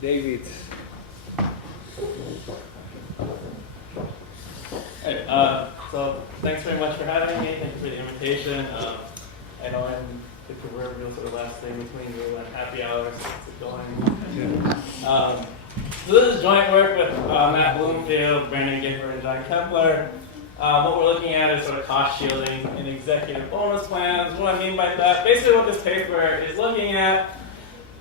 David. Hey, so thanks very much for having me. Thank you for the invitation. I know I'm the proverbial sort of last thing between you and happy hours. How's it going? So this is joint work with Matt Bloomfield, Brandon Gifford, and John Kepler. What we're looking at is sort of cost shielding in executive bonus plans. What I mean by that, basically what this paper is looking at,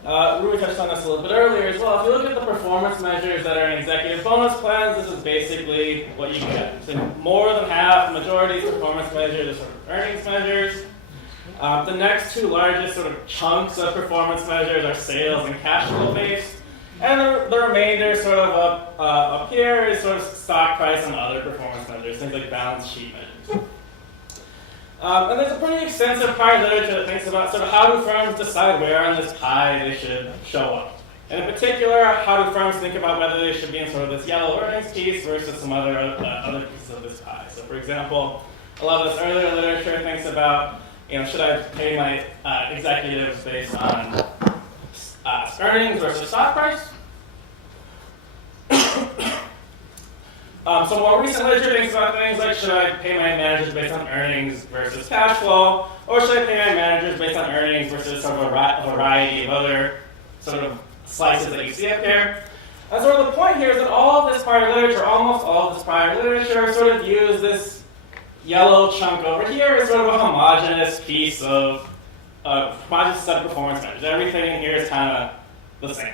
Rui touched on this a little bit earlier as well. If you look at the performance measures that are in executive bonus plans, this is basically what you get. So more than half, the majority of performance measures are sort of earnings measures. The next two largest sort of chunks of performance measures are sales and cash flow based. And the remainder sort of up here is sort of stock price and other performance measures, things like balance sheet measures. And there's a pretty extensive prior literature that thinks about sort of how do firms decide where on this pie they should show up. And in particular, how do firms think about whether they should be in sort of this yellow earnings piece versus some other pieces of this pie. So for example, a lot of this earlier literature thinks about, should I pay my executives based on earnings versus stock price? So more recent literature thinks about things like, should I pay my managers based on earnings versus cash flow, or should I pay my managers based on earnings versus sort of a variety of other sort of slices that you see up here? And sort of the point here is that all of this prior literature, almost all of this prior literature, sort of views this yellow chunk over here as sort of a homogeneous piece of homogeneous set of performance measures. Everything in here is kind of the same.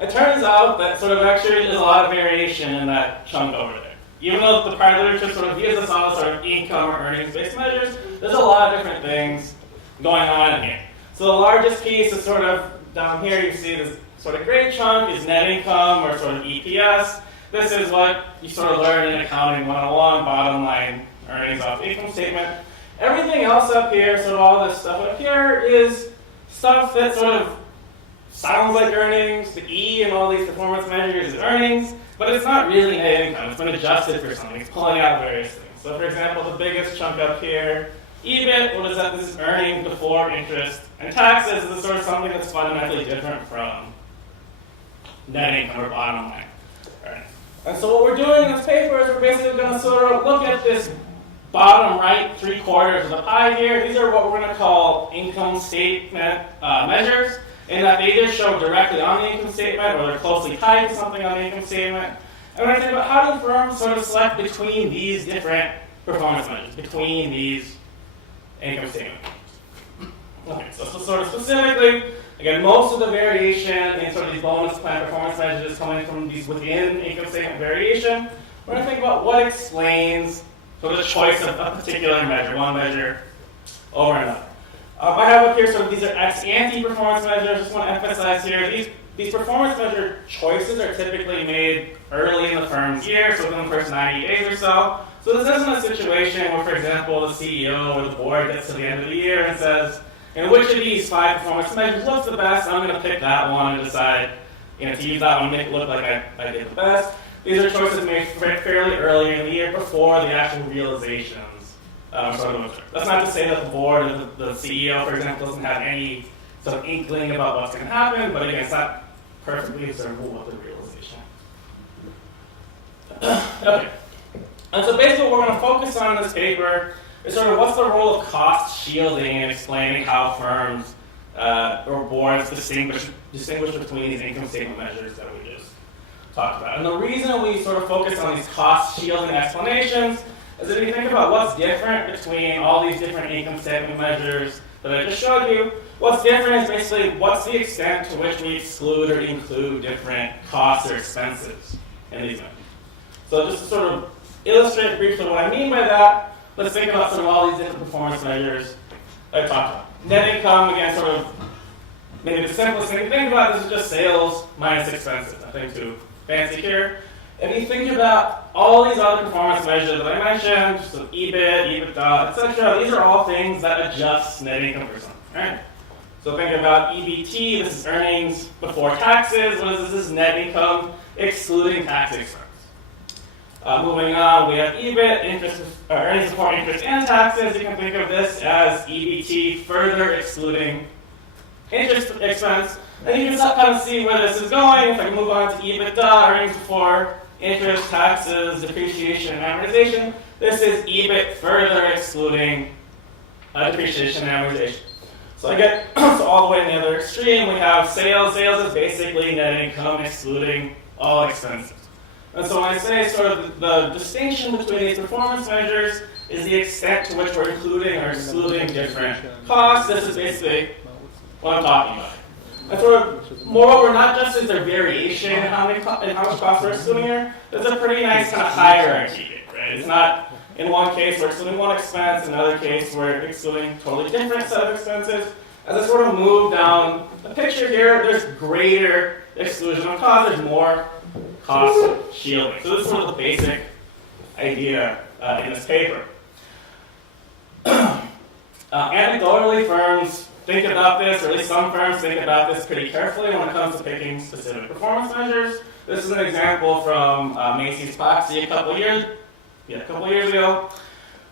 It turns out that sort of actually there's a lot of variation in that chunk over there. Even though the prior literature sort of views this all as sort of income or earnings-based measures, there's a lot of different things going on in here. So the largest piece is sort of down here. You see this sort of gray chunk is net income or sort of EPS. This is what you sort of learn in accounting 101, bottom line earnings off income statement. Everything else up here, sort of all this stuff up here is stuff that sort of sounds like earnings. The E in all these performance measures is earnings, but it's not really net income. It's been adjusted for something. It's pulling out various things. So for example, the biggest chunk up here, EBIT, what is that? This is earnings before interest and taxes. This is sort of something that's fundamentally different from net income or bottom line earnings. And so what we're doing in this paper is we're basically going to sort of look at this bottom right 3/4 of the pie here. These are what we're going to call income statement measures, in that they either show directly on the income statement or they're closely tied to something on the income statement. And we're going to think about how do firms sort of select between these different performance measures, between these income statements. Okay, so sort of specifically, again, most of the variation in sort of these bonus plan performance measures is coming from these within income statement variation. We're going to think about what explains sort of the choice of a particular measure, one measure over another. I have up here sort of these are ex-ante performance measures. I just want to emphasize here, these performance measure choices are typically made early in the firm's year, so within the first 90 days or so. So this isn't a situation where, for example, the CEO or the board gets to the end of the year and says, which of these 5 performance measures looks the best? I'm going to pick that one and decide to use that one to make it look like I did the best. These are choices made fairly early in the year before the actual realizations. That's not to say that the board or the CEO, for example, doesn't have any sort of inkling about what's going to happen, but again, it's not perfectly observable what the realization is. Okay. And so basically what we're going to focus on in this paper is sort of what's the role of cost shielding in explaining how firms or boards distinguish between these income statement measures that we just talked about. And the reason we sort of focus on these cost shielding explanations is that if you think about what's different between all these different income statement measures that I just showed you, what's different is basically what's the extent to which we exclude or include different costs or expenses in these measures. So just to sort of illustrate briefly what I mean by that, let's think about sort of all these different performance measures I talked about. Net income, again, sort of maybe the simplest thing to think about, this is just sales minus expenses. Nothing too fancy here. If you think about all these other performance measures that I mentioned, so EBIT, EBITDA, etc., these are all things that adjust net income for something, right? So think about EBT, this is earnings before taxes. What is this? This is net income excluding tax expense. Moving on, we have EBIT, earnings before interest and taxes. You can think of this as EBT further excluding interest expense. And you can kind of see where this is going. If I move on to EBITDA, earnings before interest, taxes, depreciation, and amortization, this is EBIT further excluding depreciation and amortization. So I get so all the way to the other extreme, we have sales. Sales is basically net income excluding all expenses. And so when I say sort of the distinction between these performance measures is the extent to which we're including or excluding different costs, this is basically what I'm talking about. And sort of, moreover, not just is there variation in how much costs we're excluding here, there's a pretty nice kind of hierarchy, right? It's not, in one case we're excluding one expense, in another case we're excluding a totally different set of expenses. As I sort of move down the picture here, there's greater exclusion of costs, there's more cost shielding. So this is sort of the basic idea in this paper. Anecdotally, firms think about this, or at least some firms think about this pretty carefully when it comes to picking specific performance measures. This is an example from Macy's Proxy a couple years ago.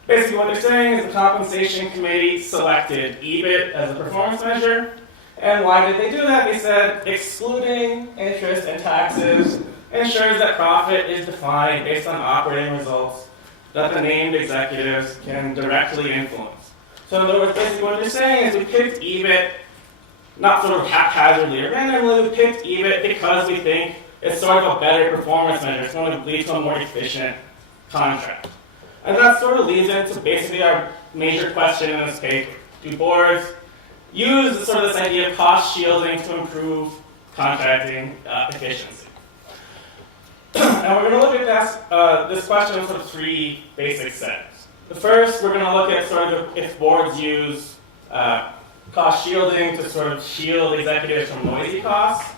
Basically what they're saying is the compensation committee selected EBIT as a performance measure. And why did they do that? They said excluding interest and taxes ensures that profit is defined based on operating results that the named executives can directly influence. So in other words, basically what they're saying is we picked EBIT, not sort of haphazardly or randomly, we picked EBIT because we think it's sort of a better performance measure. It's going to lead to a more efficient contract. And that sort of leads into basically our major question in this paper. Do boards use sort of this idea of cost shielding to improve contracting efficiency? And we're going to look at this question in sort of three basic settings. The first, we're going to look at sort of if boards use cost shielding to sort of shield executives from noisy costs.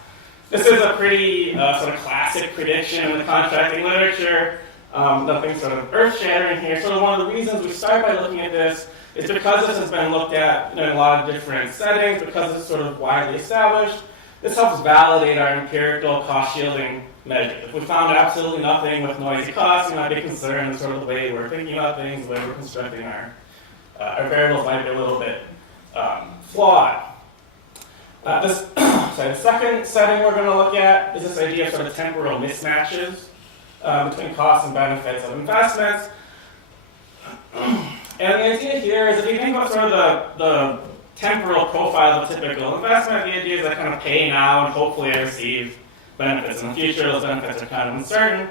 This is a pretty sort of classic prediction in the contracting literature. Nothing sort of earth-shattering here. Sort of one of the reasons we start by looking at this is because this has been looked at in a lot of different settings, because it's sort of widely established. This helps validate our empirical cost shielding measures. If we found absolutely nothing with noisy costs, we might be concerned sort of the way we're thinking about things, the way we're constructing our variables might be a little bit flawed. The second setting we're going to look at is this idea of sort of temporal mismatches between costs and benefits of investments. And the idea here is if you think about sort of the temporal profile of a typical investment, the idea is I kind of pay now and hopefully I receive benefits in the future. Those benefits are kind of uncertain.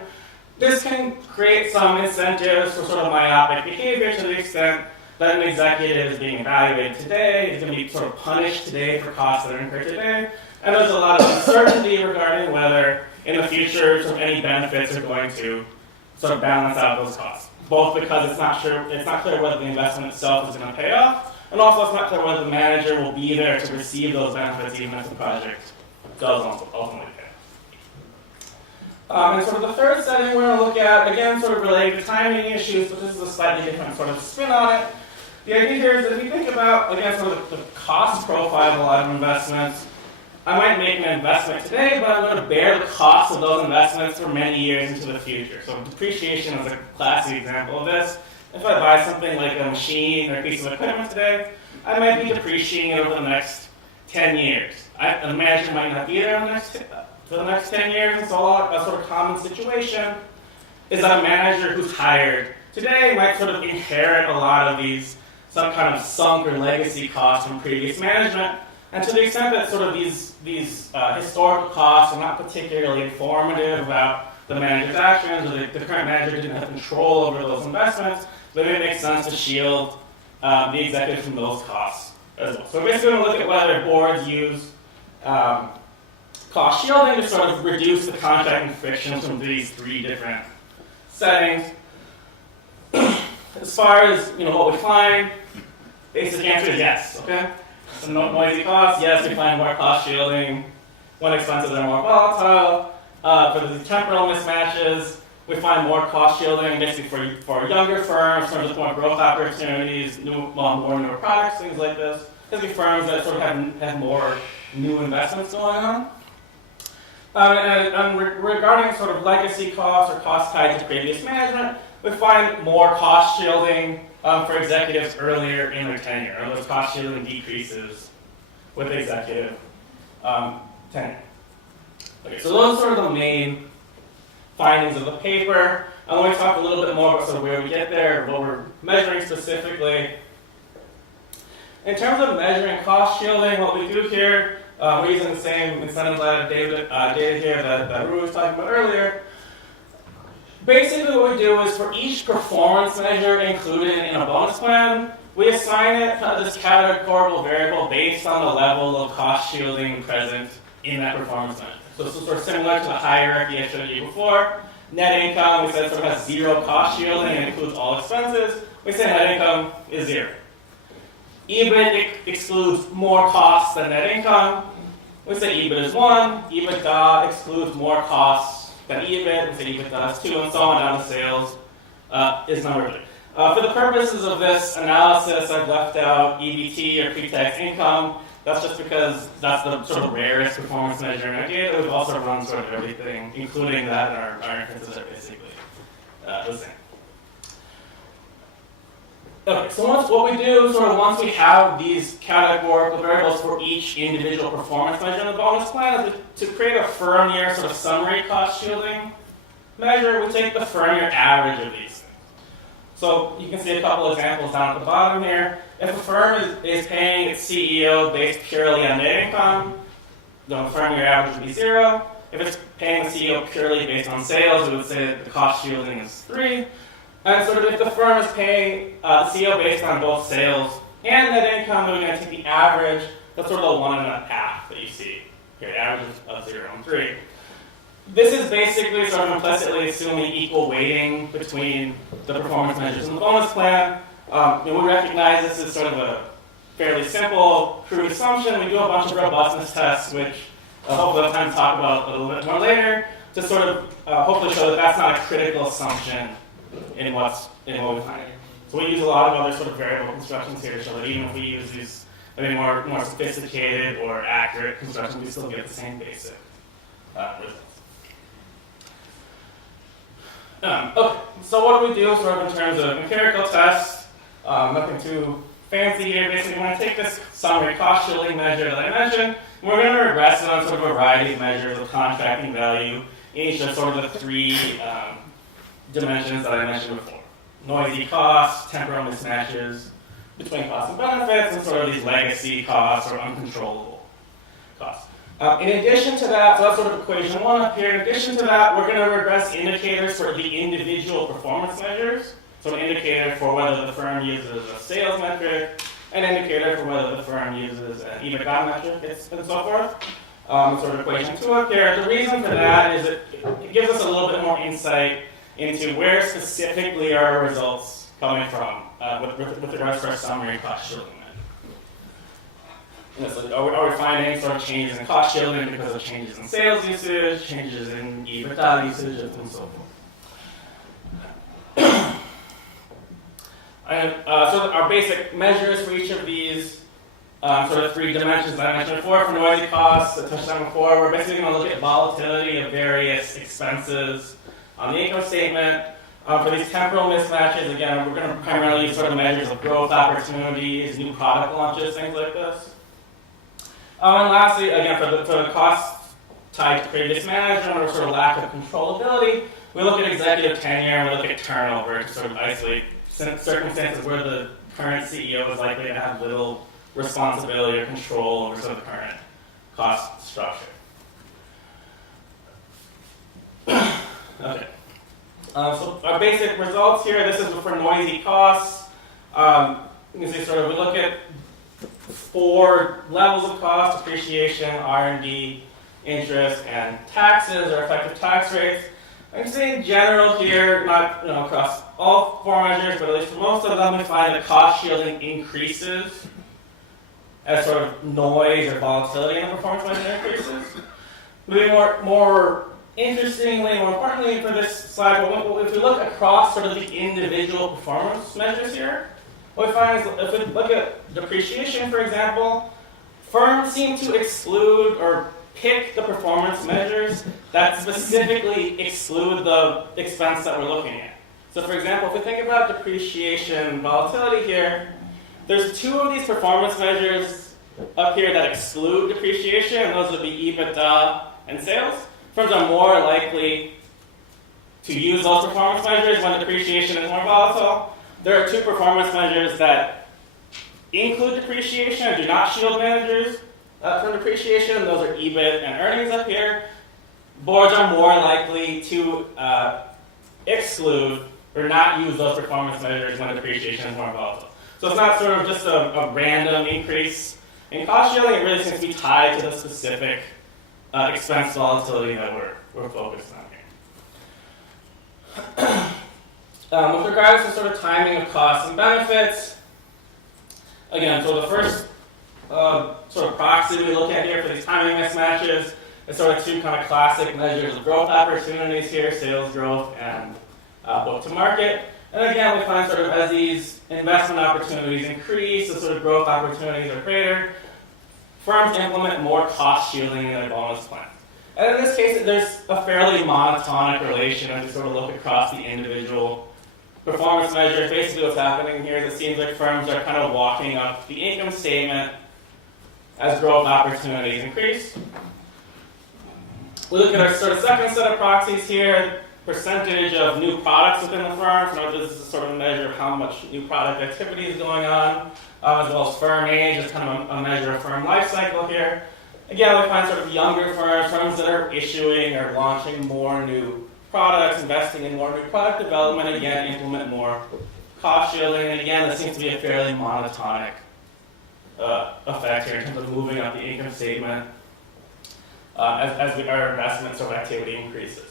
This can create some incentives for sort of myopic behavior to the extent that an executive is being evaluated today, is going to be sort of punished today for costs that are incurred today. And there's a lot of uncertainty regarding whether in the future sort of any benefits are going to sort of balance out those costs. Both because it's not clear whether the investment itself is going to pay off, and also it's not clear whether the manager will be there to receive those benefits even if the project does ultimately pay. And sort of the third setting we're going to look at, again, sort of related to timing issues, but this is a slightly different sort of spin on it. The idea here is that if you think about, again, sort of the cost profile of a lot of investments, I might make an investment today, but I'm going to bear the cost of those investments for many years into the future. So depreciation is a classic example of this. If I buy something like a machine or a piece of equipment today, I might be depreciating it over the next 10 years. The manager might not be there for the next 10 years, and so a sort of common situation is that a manager who's hired today might sort of inherit a lot of these, some kind of sunk or legacy costs from previous management. And to the extent that sort of these historical costs are not particularly informative about the manager's actions, or the current manager didn't have control over those investments, then it makes sense to shield the executive from those costs as well. So we're basically going to look at whether boards use cost shielding to sort of reduce the contracting friction from these three different settings. As far as what we find, basic answer is yes. Okay. So noisy costs, yes, we find more cost shielding when expenses are more volatile. For the temporal mismatches, we find more cost shielding basically for younger firms, firms with more growth opportunities, more newer products, things like this. Basically firms that sort of have more new investments going on. And regarding sort of legacy costs or costs tied to previous management, we find more cost shielding for executives earlier in their tenure, or those cost shielding decreases with executive tenure. Okay, so those are the main findings of the paper. I want to talk a little bit more about sort of where we get there, what we're measuring specifically. In terms of measuring cost shielding, what we do here, we're using the same incentive ladder data here that Rue was talking about earlier. Basically what we do is for each performance measure included in a bonus plan, we assign it this categorical variable based on the level of cost shielding present in that performance measure. So this is sort of similar to the hierarchy I showed you before. Net income, we said sort of has zero cost shielding and includes all expenses. We say net income is 0. EBIT excludes more costs than net income. We say EBIT is 1. EBITDA excludes more costs than EBIT. We say EBITDA is 2, and so on down to sales is number 3. For the purposes of this analysis, I've left out EBT or pre-tax income. That's just because that's the sort of rarest performance measure in our data. We've also run sort of everything, including that, and our inferences are basically the same. Okay, so what we do, once we have these categorical variables for each individual performance measure in the bonus plan, is to create a firm year sort of summary cost shielding measure. We take the firm year average of these things. So you can see a couple examples down at the bottom here. If a firm is paying its CEO based purely on net income, the firm year average would be 0. If it's paying the CEO purely based on sales, we would say that the cost shielding is 3. And sort of if the firm is paying the CEO based on both sales and net income, then we're going to take the average. That's sort of the 1.5 that you see here, average of 0 and 3. This is basically sort of implicitly assuming equal weighting between the performance measures in the bonus plan. We recognize this is sort of a fairly simple, crude assumption. We do a bunch of robustness tests, which hopefully I'll time to talk about a little bit more later, to sort of hopefully show that that's not a critical assumption in what we find. So we use a lot of other sort of variable constructions here to show that even if we use these maybe more sophisticated or accurate constructions, we still get the same basic results. Okay, so what do we do sort of in terms of empirical tests? Nothing too fancy here. Basically, we're going to take this summary cost shielding measure that I mentioned, and we're going to regress it on sort of a variety of measures of contracting value in each of sort of the 3 dimensions that I mentioned before. Noisy costs, temporal mismatches between costs and benefits, and sort of these legacy costs or uncontrollable costs. In addition to that, so that's sort of equation 1 up here. In addition to that, we're going to regress indicators for the individual performance measures. So an indicator for whether the firm uses a sales metric, an indicator for whether the firm uses an EBITDA metric, and so forth. Sort of equation 2 up here. The reason for that is it gives us a little bit more insight into where specifically are our results coming from with regards to our summary cost shielding. So are we finding sort of changes in cost shielding because of changes in sales usage, changes in EBITDA usage, and so forth? So our basic measures for each of these sort of 3 dimensions that I mentioned before, for noisy costs, I touched on before, we're basically going to look at volatility of various expenses on the income statement. For these temporal mismatches, again, we're going to primarily use sort of measures of growth opportunities, new product launches, things like this. And lastly, again, for the costs tied to previous management or sort of lack of controllability, we look at executive tenure and we look at turnover to sort of isolate circumstances where the current CEO is likely to have little responsibility or control over sort of the current cost structure. Okay. So our basic results here, this is for noisy costs. You can see sort of we look at 4 levels of cost: depreciation, R&D, interest, and taxes or effective tax rates. I can say in general here, not across all 4 measures, but at least for most of them, we find that cost shielding increases as sort of noise or volatility in the performance measure increases. Maybe more interestingly, more importantly for this slide, if we look across sort of the individual performance measures here, what we find is if we look at depreciation, for example, firms seem to exclude or pick the performance measures that specifically exclude the expense that we're looking at. So for example, if we think about depreciation volatility here, there's 2 of these performance measures up here that exclude depreciation, and those would be EBITDA and sales. Firms are more likely to use those performance measures when depreciation is more volatile. There are two performance measures that include depreciation and do not shield managers from depreciation. Those are EBIT and earnings up here. Boards are more likely to exclude or not use those performance measures when depreciation is more volatile. So it's not sort of just a random increase in cost shielding. It really seems to be tied to the specific expense volatility that we're focused on here. With regards to sort of timing of costs and benefits, again, so the first sort of proxy we look at here for these timing mismatches is sort of two kind of classic measures of growth opportunities here, sales growth and book to market. And again, we find sort of as these investment opportunities increase, the sort of growth opportunities are greater, firms implement more cost shielding in their bonus plans. And in this case, there's a fairly monotonic relation as we sort of look across the individual performance measures. Basically what's happening here is it seems like firms are kind of walking up the income statement as growth opportunities increase. We look at our sort of second set of proxies here, percentage of new products within the firm. So this is sort of a measure of how much new product activity is going on, as well as firm age. It's kind of a measure of firm life cycle here. Again, we find sort of younger firms that are issuing or launching more new products, investing in more new product development, again, implement more cost shielding. And again, this seems to be a fairly monotonic effect here in terms of moving up the income statement as our investment sort of activity increases.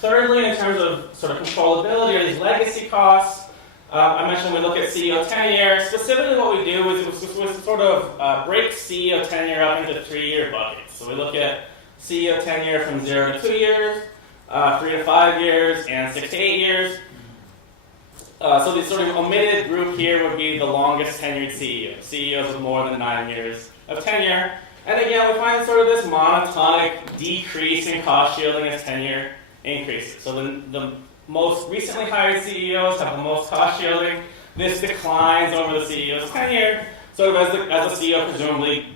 Thirdly, in terms of sort of controllability or these legacy costs, I mentioned we look at CEO tenure. Specifically what we do is we sort of break CEO tenure up into 3-year buckets. So we look at CEO tenure from 0 to 2 years, 3 to 5 years, and 6 to 8 years. So the sort of omitted group here would be the longest tenured CEOs, CEOs with more than 9 years of tenure. And again, we find sort of this monotonic decrease in cost shielding as tenure increases. So the most recently hired CEOs have the most cost shielding. This declines over the CEO's tenure, sort of as the CEO presumably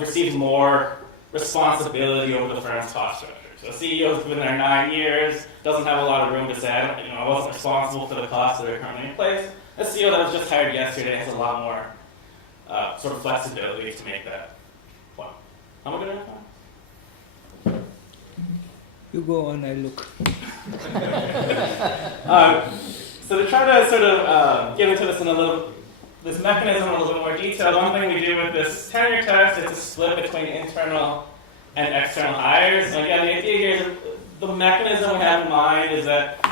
receives more responsibility over the firm's cost structure. So a CEO who's been there 9 years doesn't have a lot of room to say, I wasn't responsible for the costs that are currently in place. A CEO that was just hired yesterday has a lot more sort of flexibility to make that point. How am I going to time? You go on, I look. So to try to sort of get into this mechanism in a little bit more detail, the one thing we do with this tenure test is to split between internal and external hires. And again, the idea here is the mechanism we have in mind is that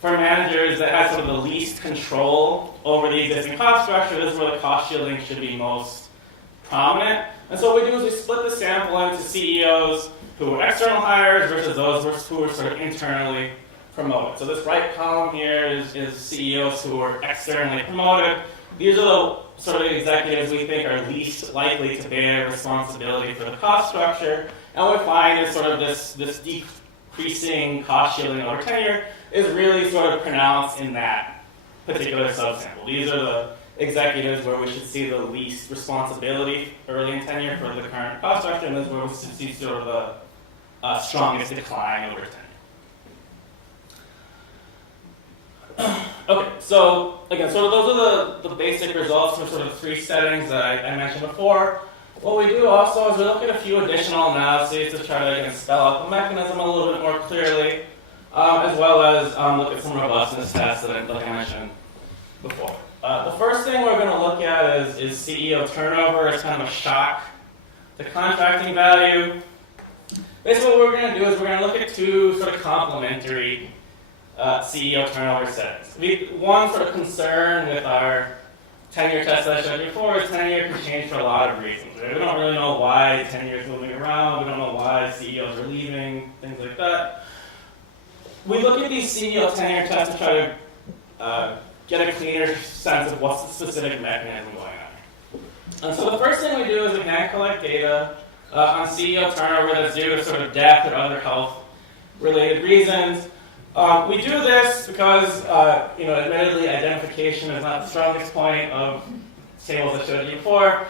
for managers that have sort of the least control over the existing cost structure, this is where the cost shielding should be most prominent. And so what we do is we split the sample into CEOs who are external hires versus those who are sort of internally promoted. So this right column here is CEOs who are externally promoted. These are the sort of executives we think are least likely to bear responsibility for the cost structure. And what we find is sort of this decreasing cost shielding over tenure is really sort of pronounced in that particular subsample. These are the executives where we should see the least responsibility early in tenure for the current cost structure, and this is where we should see sort of the strongest decline over tenure. Okay, so again, so those are the basic results from sort of 3 settings that I mentioned before. What we do also is we look at a few additional analyses to try to again spell out the mechanism a little bit more clearly, as well as look at some robustness tests that I mentioned before. The first thing we're going to look at is CEO turnover as kind of a shock to contracting value. Basically what we're going to do is we're going to look at 2 sort of complementary CEO turnover settings. One sort of concern with our tenure test that I showed you before is tenure can change for a lot of reasons. We don't really know why tenure is moving around. We don't know why CEOs are leaving, things like that. We look at these CEO tenure tests to try to get a cleaner sense of what's the specific mechanism going on. And so the first thing we do is we hand collect data on CEO turnover that's due to sort of death or other health-related reasons. We do this because, admittedly, identification is not the strongest point of tables I showed you before.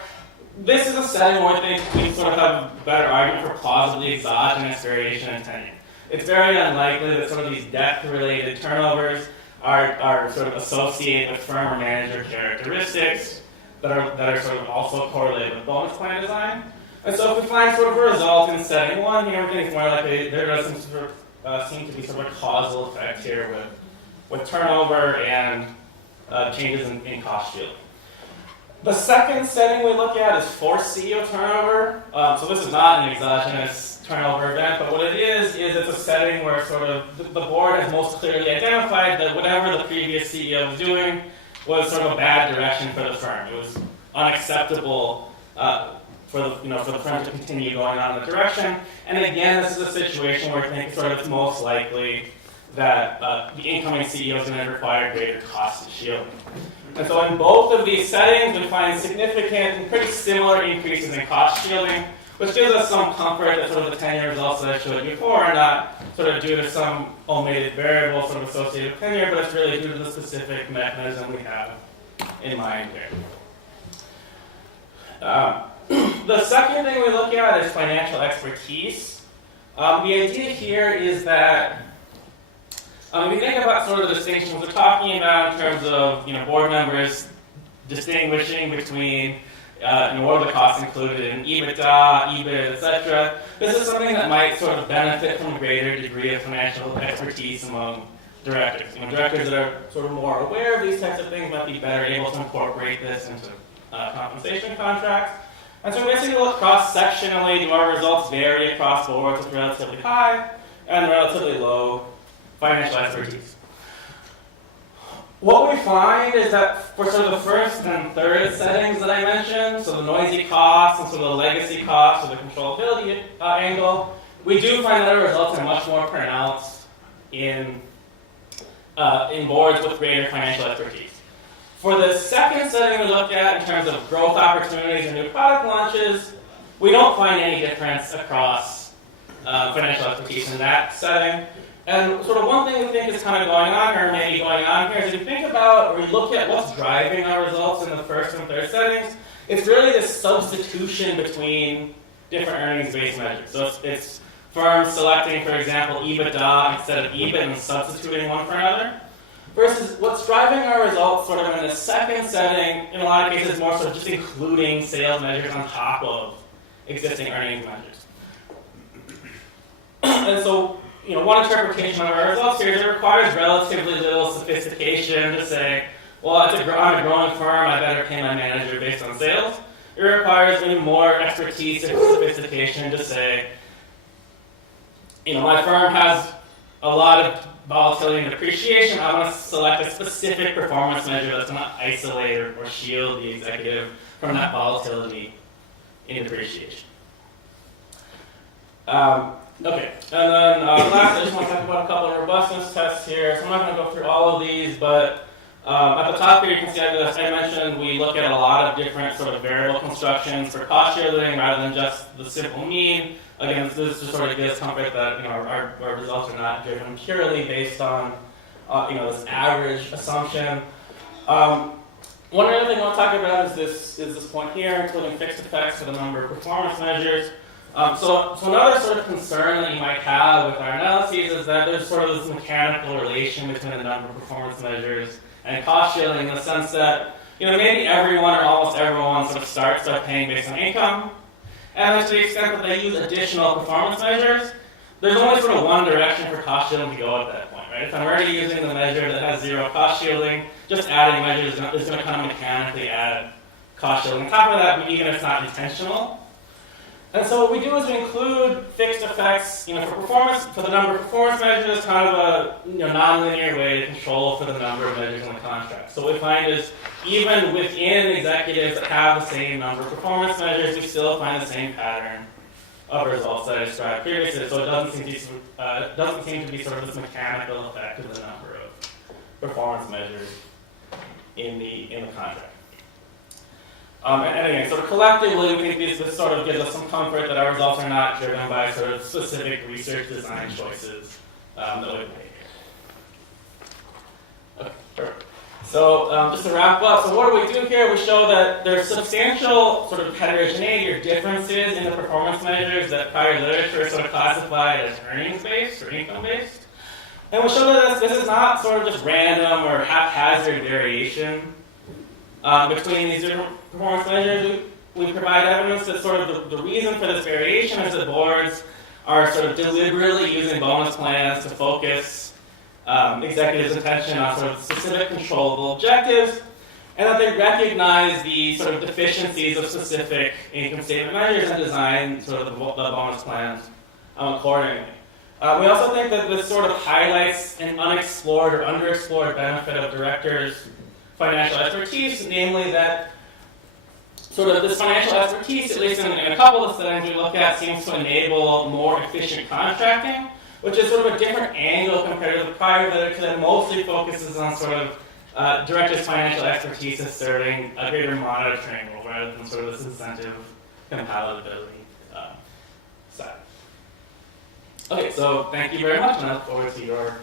This is a setting where I think we sort of have a better argument for plausibly exogenous variation in tenure. It's very unlikely that some of these depth-related turnovers are sort of associated with firm or manager characteristics that are sort of also correlated with bonus plan design. And so if we find sort of a result in setting one here, we think it's more likely there does seem to be sort of a causal effect here with turnover and changes in cost shielding. The second setting we look at is forced CEO turnover. So this is not an exogenous turnover event, but what it is it's a setting where sort of the board has most clearly identified that whatever the previous CEO was doing was sort of a bad direction for the firm. It was unacceptable for the firm to continue going on in the direction. And again, this is a situation where I think sort of it's most likely that the incoming CEO is going to require greater cost shielding. And so in both of these settings, we find significant and pretty similar increases in cost shielding, which gives us some comfort that sort of the tenure results that I showed you before are not sort of due to some omitted variable sort of associated with tenure, but it's really due to the specific mechanism we have in mind here. The second thing we look at is financial expertise. The idea here is that if you think about sort of the distinctions we're talking about in terms of board members distinguishing between what are the costs included in EBITDA, EBIT, etc. This is something that might sort of benefit from a greater degree of financial expertise among directors. Directors that are sort of more aware of these types of things might be better able to incorporate this into compensation contracts. And so basically look cross-sectionally, do our results vary across boards with relatively high and relatively low financial expertise. What we find is that for sort of the first and third settings that I mentioned, so the noisy costs and sort of the legacy costs or the controllability angle, we do find that our results are much more pronounced in boards with greater financial expertise. For the second setting we look at in terms of growth opportunities and new product launches, we don't find any difference across financial expertise in that setting. And sort of one thing we think is kind of going on here, maybe going on here, is if you think about or you look at what's driving our results in the first and third settings, it's really this substitution between different earnings-based measures. So it's firms selecting, for example, EBITDA instead of EBIT and substituting one for another. Versus what's driving our results sort of in the second setting, in a lot of cases, more sort of just including sales measures on top of existing earnings measures. And so, one interpretation of our results here is it requires relatively little sophistication to say, well, I'm a growing firm, I better pay my manager based on sales. It requires maybe more expertise and sophistication to say, my firm has a lot of volatility and depreciation. I want to select a specific performance measure that's going to isolate or shield the executive from that volatility in depreciation. Okay, and then last, I just want to talk about a couple of robustness tests here. So I'm not going to go through all of these, but at the top here you can see, as I mentioned, we look at a lot of different sort of variable constructions for cost shielding rather than just the simple mean. Again, this just sort of gives comfort that our results are not driven purely based on this average assumption. One other thing I want to talk about is this point here, including fixed effects for the number of performance measures. So another sort of concern that you might have with our analyses is that there's sort of this mechanical relation between the number of performance measures and cost shielding in the sense that maybe everyone or almost everyone sort of starts by paying based on income. And to the extent that they use additional performance measures, there's only sort of one direction for cost shielding to go at that point, right? If I'm already using the measure that has zero cost shielding, just adding measures is going to kind of mechanically add cost shielding. On top of that, even if it's not intentional. And so what we do is we include fixed effects, for the number of performance measures, as kind of a nonlinear way to control for the number of measures in the contract. So what we find is even within executives that have the same number of performance measures, we still find the same pattern of results that I described previously. So it doesn't seem to be sort of this mechanical effect of the number of performance measures in the contract. And again, sort of collectively, we think this sort of gives us some comfort that our results are not driven by sort of specific research design choices that we've made. Okay, perfect. So just to wrap up, so what do we do here? We show that there's substantial sort of heterogeneity or differences in the performance measures that prior literature sort of classified as earnings-based or income-based. And we show that this is not sort of just random or haphazard variation between these different performance measures. We provide evidence that sort of the reason for this variation is that boards are sort of deliberately using bonus plans to focus executives' attention on sort of specific controllable objectives, and that they recognize the sort of deficiencies of specific income statement measures and design sort of the bonus plans accordingly. We also think that this sort of highlights an unexplored or underexplored benefit of directors' financial expertise, namely that sort of this financial expertise, at least in a couple of settings we look at, seems to enable more efficient contracting, which is sort of a different angle compared to the prior literature that mostly focuses on sort of directors' financial expertise as serving a greater monitoring role rather than sort of this incentive compatibility side. Okay, so thank you very much, and I look forward to your